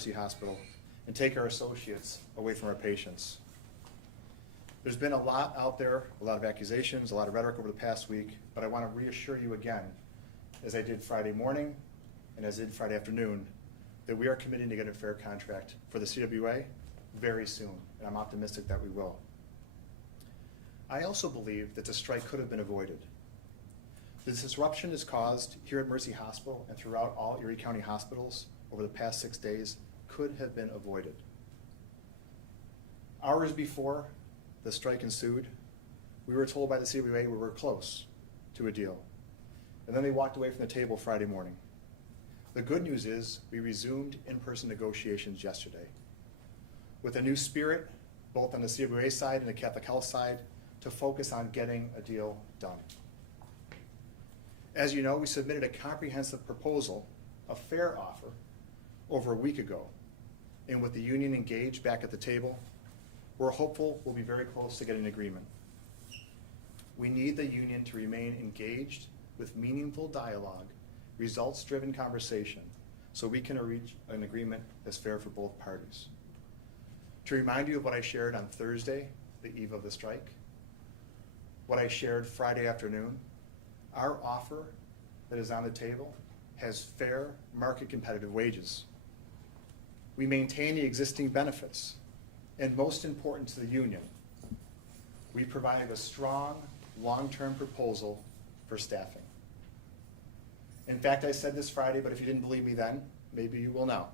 Mercy Hospital and take our associates away from our patients. There's been a lot out there, a lot of accusations, a lot of rhetoric over the past week, but I want to reassure you again, as I did Friday morning and as I did Friday afternoon, that we are committing to get a fair contract for the CWA very soon, and I'm optimistic that we will. I also believe that the strike could have been avoided. The disruption is caused here at Mercy Hospital and throughout all Erie County hospitals over the past 6 days could have been avoided. Hours before the strike ensued, we were told by the CWA we were close to a deal. And then they walked away from the table Friday morning. The good news is we resumed in-person negotiations yesterday with a new spirit, both on the CWA side and the Catholic Health side, to focus on getting a deal done. As you know, we submitted a comprehensive proposal, a fair offer, over a week ago. And with the union engaged back at the table, we're hopeful we'll be very close to getting an agreement. We need the union to remain engaged with meaningful dialogue, results-driven conversation, so we can reach an agreement that's fair for both parties. To remind you of what I shared on Thursday, the eve of the strike, what I shared Friday afternoon, our offer that is on the table has fair, market competitive wages. We maintain the existing benefits, and most important to the union, we provided a strong, long-term proposal for staffing. In fact, I said this Friday, but if you didn't believe me then, maybe you will now.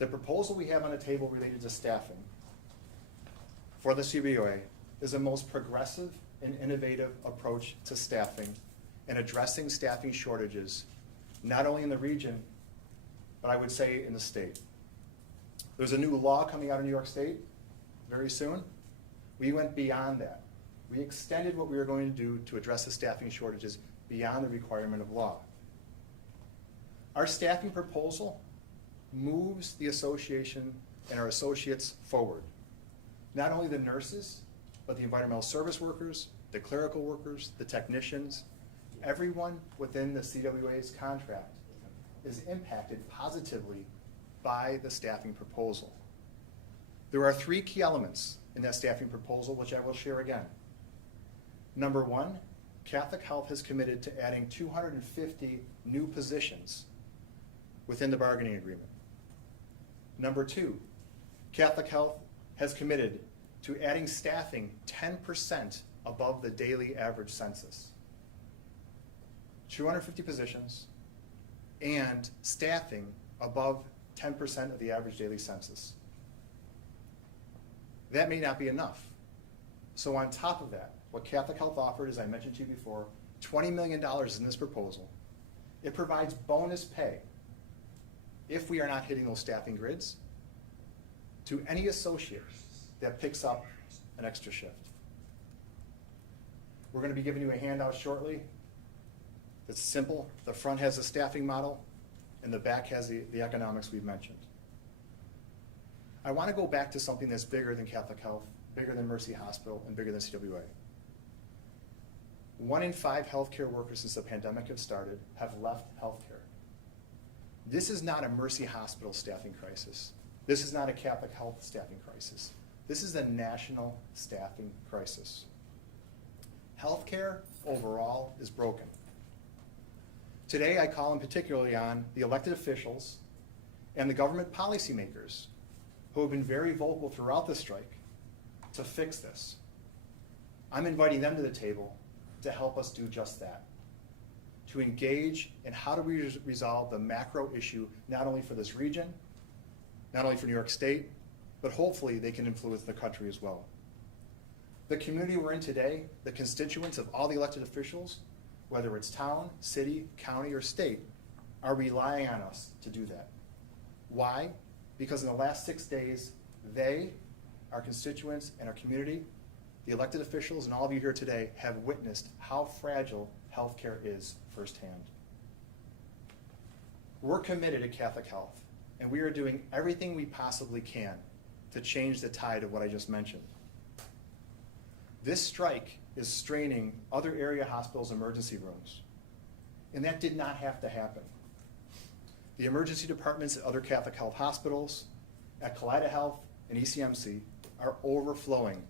The proposal we have on the table related to staffing for the CBOA is the most progressive and innovative approach to staffing and addressing staffing shortages, not only in the region, but I would say in the state. There's a new law coming out of New York State very soon. We went beyond that. We extended what we were going to do to address the staffing shortages beyond the requirement of law. Our staffing proposal moves the association and our associates forward. Not only the nurses, but the environmental service workers, the clerical workers, the technicians, everyone within the CWA's contract is impacted positively by the staffing proposal. There are 3 key elements in that staffing proposal, which I will share again. Number 1, Catholic Health has committed to adding 250 new positions within the bargaining agreement. Number 2, Catholic Health has committed to adding staffing 10% above the daily average census. 250 positions and staffing above 10% of the average daily census. That may not be enough. So on top of that, what Catholic Health offered, as I mentioned to you before, $20 million in this proposal. It provides bonus pay if we are not hitting those staffing grids to any associate that picks up an extra shift. We're going to be giving you a handout shortly. It's simple. The front has the staffing model, and the back has the economics we've mentioned. I want to go back to something that's bigger than Catholic Health, bigger than Mercy Hospital, and bigger than CWA. 1 in 5 healthcare workers since the pandemic have started have left healthcare. This is not a Mercy Hospital staffing crisis. This is not a Catholic Health staffing crisis. This is a national staffing crisis. Healthcare overall is broken. Today I call in particularly on the elected officials and the government policymakers who have been very vocal throughout the strike to fix this. I'm inviting them to the table to help us do just that, to engage in how do we resolve the macro issue, not only for this region, not only for New York State, but hopefully they can influence the country as well. The community we're in today, the constituents of all the elected officials, whether it's town, city, county, or state, are relying on us to do that. Why? Because in the last 6 days, they, our constituents, and our community, the elected officials, and all of you here today have witnessed how fragile healthcare is firsthand. We're committed to Catholic Health, and we are doing everything we possibly can to change the tide of what I just mentioned. This strike is straining other area hospitals' emergency rooms, and that did not have to happen. The emergency departments at other Catholic Health hospitals, at Kaleida Health and ECMC are overflowing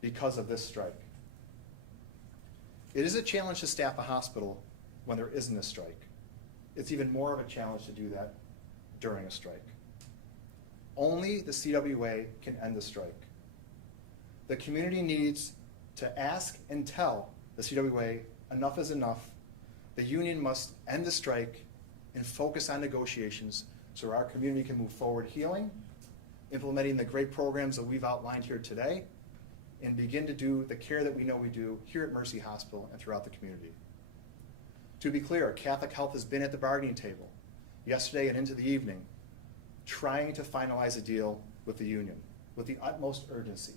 because of this strike. It is a challenge to staff a hospital when there isn't a strike. It's even more of a challenge to do that during a strike. Only the CWA can end the strike. The community needs to ask and tell the CWA enough is enough. The union must end the strike and focus on negotiations so our community can move forward healing, implementing the great programs that we've outlined here today, and begin to do the care that we know we do here at Mercy Hospital and throughout the community. To be clear, Catholic Health has been at the bargaining table yesterday and into the evening, trying to finalize a deal with the union with the utmost urgency.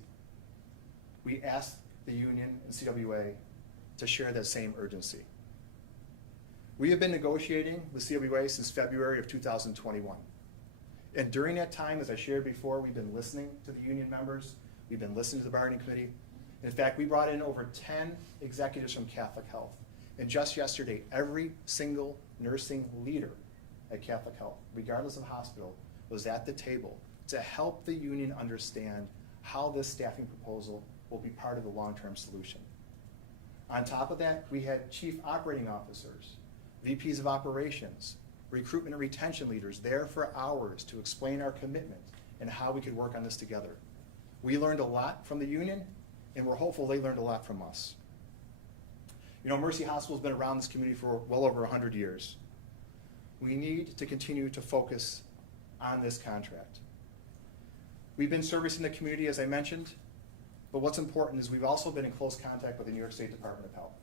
We ask the union and CWA to share that same urgency. We have been negotiating with CWA since February of 2021. And during that time, as I shared before, we've been listening to the union members, we've been listening to the bargaining committee. In fact, we brought in over 10 executives from Catholic Health. And just yesterday, every single nursing leader at Catholic Health, regardless of hospital, was at the table to help the union understand how this staffing proposal will be part of the long-term solution. On top of that, we had chief operating officers, VPs of operations, recruitment and retention leaders there for hours to explain our commitment and how we could work on this together. We learned a lot from the union, and we're hopeful they learned a lot from us. You know, Mercy Hospital has been around this community for well over 100 years. We need to continue to focus on this contract. We've been servicing the community, as I mentioned, but what's important is we've also been in close contact with the New York State Department of Health.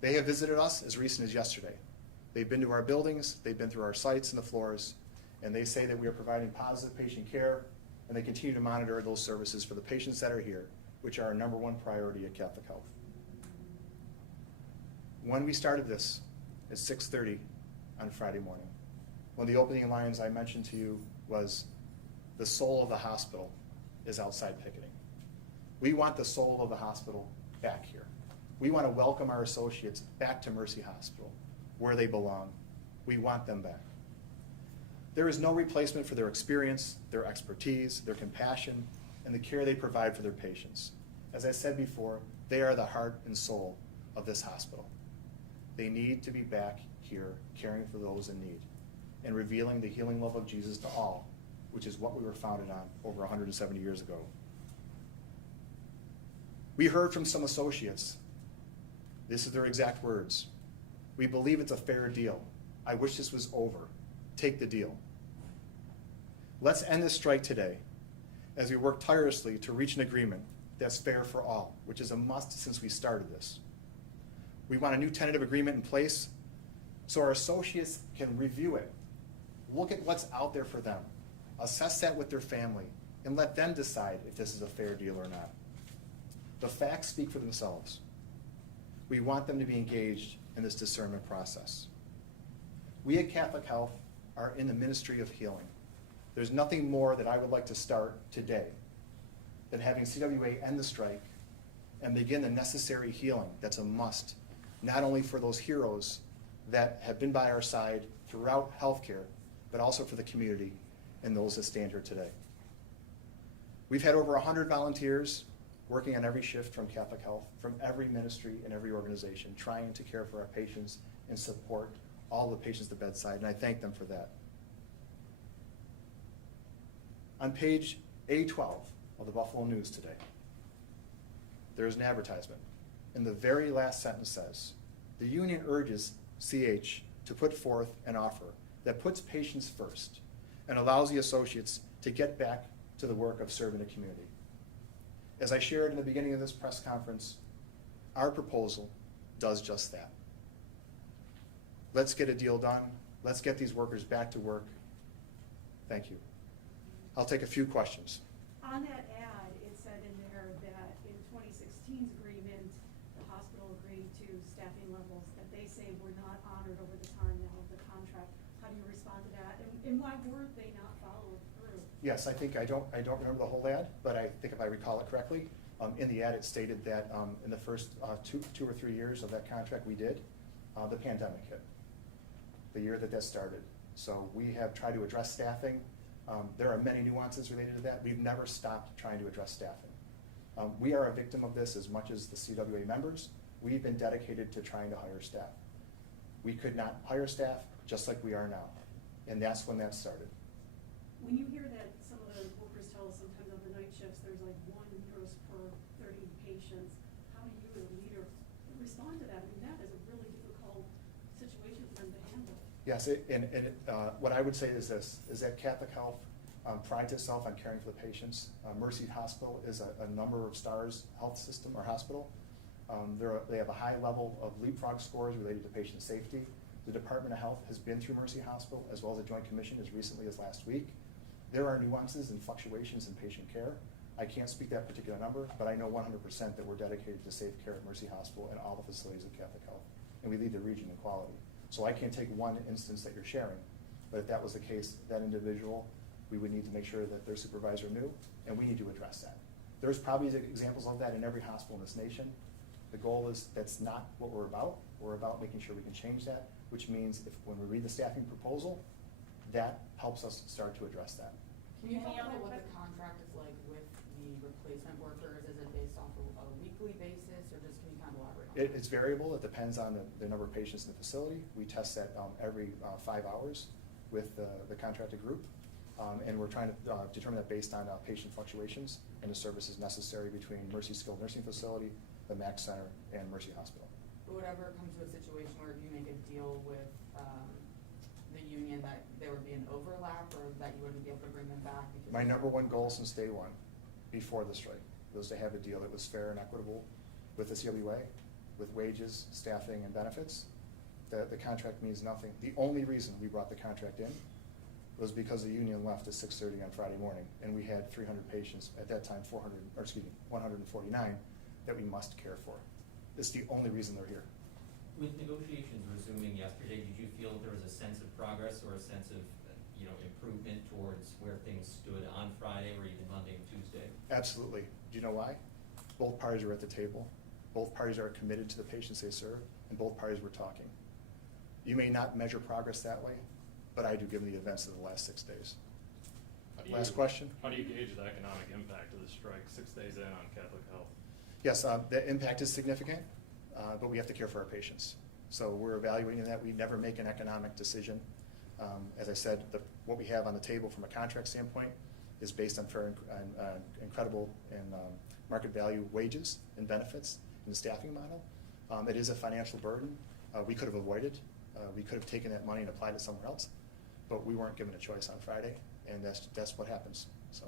They have visited us as recent as yesterday. They've been to our buildings, they've been through our sites and the floors, and they say that we are providing positive patient care, and they continue to monitor those services for the patients that are here, which are our #1 priority at Catholic Health. When we started this at 6:30 on Friday morning, one of the opening lines I mentioned to you was, the soul of the hospital is outside picketing. We want the soul of the hospital back here. We want to welcome our associates back to Mercy Hospital, where they belong. We want them back. There is no replacement for their experience, their expertise, their compassion, and the care they provide for their patients. As I said before, they are the heart and soul of this hospital. They need to be back here caring for those in need and revealing the healing love of Jesus to all, which is what we were founded on over 170 years ago. We heard from some associates. This is their exact words. We believe it's a fair deal. I wish this was over. Take the deal. Let's end this strike today as we work tirelessly to reach an agreement that's fair for all, which is a must since we started this. We want a new tentative agreement in place so our associates can review it, look at what's out there for them, assess that with their family, and let them decide if this is a fair deal or not. The facts speak for themselves. We want them to be engaged in this discernment process. We at Catholic Health are in the ministry of healing. There's nothing more that I would like to start today than having CWA end the strike and begin the necessary healing that's a must, not only for those heroes that have been by our side throughout healthcare, but also for the community and those that stand here today. We've had over 100 volunteers working on every shift from Catholic Health, from every ministry and every organization, trying to care for our patients and support all the patients at the bedside, and I thank them for that. On page A12 of the Buffalo News today, there is an advertisement, and the very last sentence says, the union urges CH to put forth an offer that puts patients first and allows the associates to get back to the work of serving the community. As I shared in the beginning of this press conference, our proposal does just that. Let's get a deal done. Let's get these workers back to work. Thank you. I'll take a few questions. On that ad, it said in there that in 2016's agreement, the hospital agreed to staffing levels that they say were not honored over the time of the contract. How do you respond to that? And why were they not followed through? Yes, I don't remember the whole ad, but I think if I recall it correctly, in the ad it stated that in the first two or 3 years of that contract we did, the pandemic hit. The year that started. So we have tried to address staffing. There are many nuances related to that. We've never stopped trying to address staffing. We are a victim of this as much as the CWA members. We've been dedicated to trying to hire staff. We could not hire staff just like we are now, and that's when that started. When you hear that some of the workers tell us sometimes on the night shifts, there's like 1 nurse per 30 patients, how do you as a leader respond to that? I mean, that is a really difficult situation for them to handle. Yes, what I would say is this, is that Catholic Health prides itself on caring for the patients. Mercy Hospital is a number of stars health system or hospital. They have a high level of leapfrog scores related to patient safety. The Department of Health has been through Mercy Hospital as well as the Joint Commission as recently as last week. There are nuances and fluctuations in patient care. I can't speak that particular number, but I know 100% that we're dedicated to safe care at Mercy Hospital and all the facilities of Catholic Health. And we lead the region in quality. So I can't take one instance that you're sharing, but if that was the case, that individual, we would need to make sure that their supervisor knew, and we need to address that. There's probably examples of that in every hospital in this nation. The goal is that's not what we're about. We're about making sure we can change that, which means when we read the staffing proposal, that helps us start to address that. Can you talk about what the contract is like with the replacement workers? Is it based off of a weekly basis, or just can you kind of elaborate on that? It's variable. It depends on the number of patients in the facility. We test that every 5 hours with the contracted group. And we're trying to determine that based on patient fluctuations and the services necessary between Mercy Skilled Nursing Facility, the MAC Center, and Mercy Hospital. But would ever come to a situation where if you make a deal with the union that there would be an overlap, or that you wouldn't be able to bring them back? Because My number one goal since day one, before the strike, was to have a deal that was fair and equitable with the CWA, with wages, staffing, and benefits. The contract means nothing. The only reason we brought the contract in was because the union left at 6:30 on Friday morning, and we had 300 patients, at that time 149, that we must care for. It's the only reason they're here. With negotiations resuming yesterday, did you feel there was a sense of progress or a sense of improvement towards where things stood on Friday or even Monday and Tuesday? Absolutely. Do you know why? Both parties are at the table. Both parties are committed to the patients they serve, and both parties were talking. You may not measure progress that way, but I do given the events of the last 6 days. Last question? How do you gauge the economic impact of the strike 6 days in on Catholic Health? Yes, the impact is significant, but we have to care for our patients. So we're evaluating that. We never make an economic decision. As I said, what we have on the table from a contract standpoint is based on fair and incredible and market value wages and benefits in the staffing model. It is a financial burden. We could have avoided. We could have taken that money and applied it somewhere else, but we weren't given a choice on Friday, and that's what happens. So.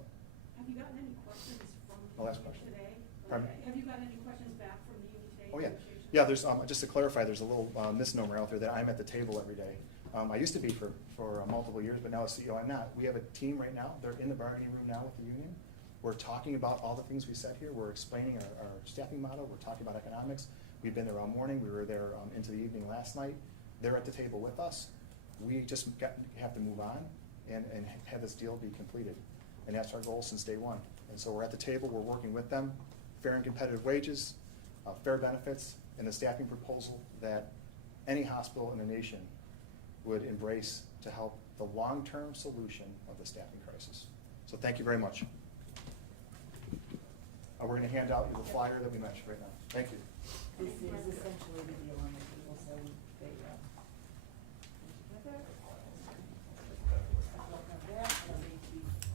Have you gotten any questions from Oh, the last union question. today? Pardon? Have you gotten any questions back from the union today? Oh, yeah. Negotiations? Yeah, there's, just to clarify, there's a little misnomer out there that I'm at the table every day. I used to be for multiple years, but now as CEO, I'm not. We have a team right now. They're in the bargaining room now with the union. We're talking about all the things we said here. We're explaining our staffing model. We're talking about economics. We've been there all morning. We were there into the evening last night. They're at the table with us. We just have to move on and have this deal be completed. And that's our goal since day one. And so we're at the table. We're working with them. Fair and competitive wages, fair benefits, and the staffing proposal that any hospital in the nation would embrace to help the long-term solution of the staffing crisis. So thank you very much. We're going to hand out you the flyer that we mentioned right now. Thank you. This is essentially the deal on the table, so they,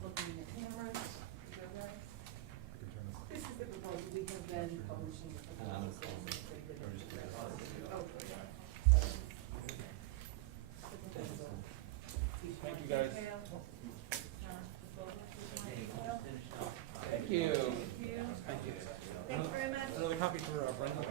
looking in the cameras. This is the proposal we have been publishing. Thank you, guys. Thank you. Thank you. Thank you. Thanks very much. Another copy for Brenda.